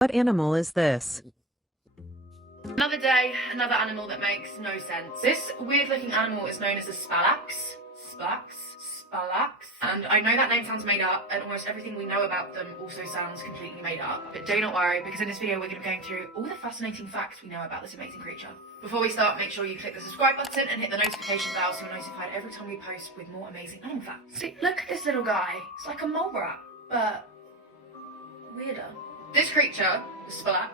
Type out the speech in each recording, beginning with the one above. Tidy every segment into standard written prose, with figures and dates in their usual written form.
What animal is this? Another day, another animal that makes no sense. This weird looking animal is known as a Spalax. Spalax. And I know that name sounds made up, and almost everything we know about them also sounds completely made up. But do not worry, because in this video we're going to be going through all the fascinating facts we know about this amazing creature. Before we start, make sure you click the subscribe button and hit the notification bell so you're notified every time we post with more amazing animal facts. See, look at this little guy. It's like a mole rat, but weirder. This creature, the Spalax,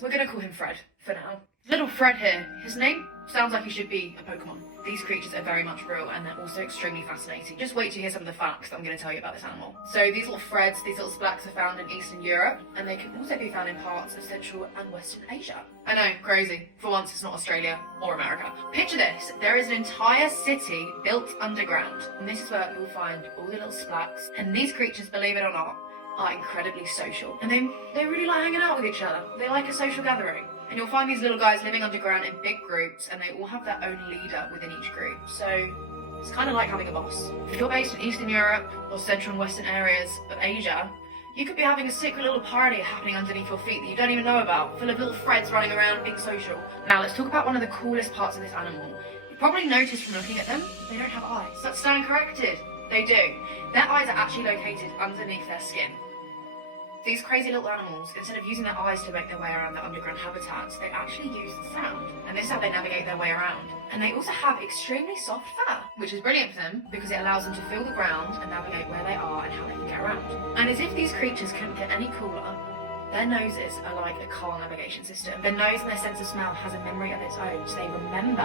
we're going to call him Fred for now. Little Fred here, his name sounds like he should be a Pokemon. These creatures are very much real, and they're also extremely fascinating. Just wait to hear some of the facts that I'm going to tell you about this animal. So these little Freds, these little Spalax are found in Eastern Europe, and they can also be found in parts of Central and Western Asia. I know, crazy. For once, it's not Australia or America. Picture this, there is an entire city built underground, and this is where you'll find all the little Spalax. And these creatures, believe it or not, are incredibly social. And they really like hanging out with each other. They like a social gathering. And you'll find these little guys living underground in big groups, and they all have their own leader within each group. So it's kind of like having a boss. If you're based in Eastern Europe or Central and Western areas of Asia, you could be having a secret little party happening underneath your feet that you don't even know about, full of little Freds running around being social. Now let's talk about one of the coolest parts of this animal. You probably noticed from looking at them, they don't have eyes. That's stand corrected. They do. Their eyes are actually located underneath their skin. These crazy little animals, instead of using their eyes to make their way around their underground habitats, they actually use sound. And this is how they navigate their way around. And they also have extremely soft fur, which is brilliant for them because it allows them to feel the ground and navigate where they are and how they can get around. And as if these creatures couldn't get any cooler, their noses are like a car navigation system. Their nose and their sense of smell has a memory of its own, so they remember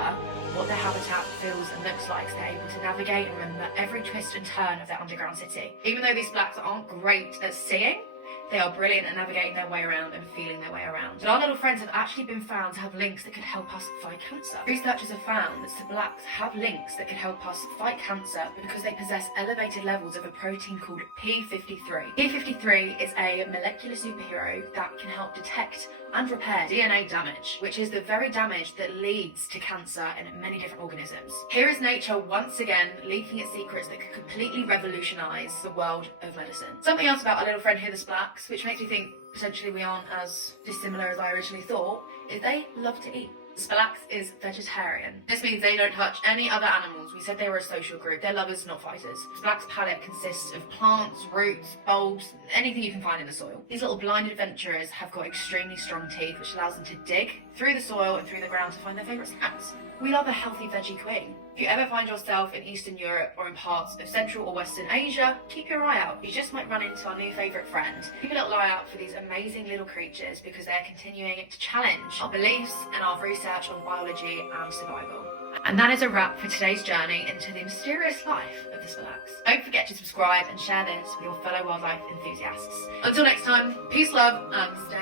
what their habitat feels and looks like, so they're able to navigate and remember every twist and turn of their underground city. Even though these blacks aren't great at seeing, they are brilliant at navigating their way around and feeling their way around. But our little friends have actually been found to have links that could help us fight cancer. Researchers have found that Spalax have links that could help us fight cancer because they possess elevated levels of a protein called P53. P53 is a molecular superhero that can help detect and repair DNA damage, which is the very damage that leads to cancer in many different organisms. Here is nature once again leaking its secrets that could completely revolutionise the world of medicine. Something else about our little friend here, the Spalax, which makes me think potentially we aren't as dissimilar as I originally thought, is they love to eat. Spalax is vegetarian. This means they don't touch any other animals. We said they were a social group. They're lovers, not fighters. Spalax's palate consists of plants, roots, bulbs, anything you can find in the soil. These little blind adventurers have got extremely strong teeth, which allows them to dig through the soil and through the ground to find their favourite snacks. We love a healthy veggie queen. If you ever find yourself in Eastern Europe or in parts of Central or Western Asia, keep your eye out. You just might run into our new favourite friend. Keep a little eye out for these amazing little creatures because they're continuing to challenge our beliefs and our research on biology and survival. And that is a wrap for today's journey into the mysterious life of the Spalax. Don't forget to subscribe and share this with your fellow wildlife enthusiasts. Until next time, peace, love, and stay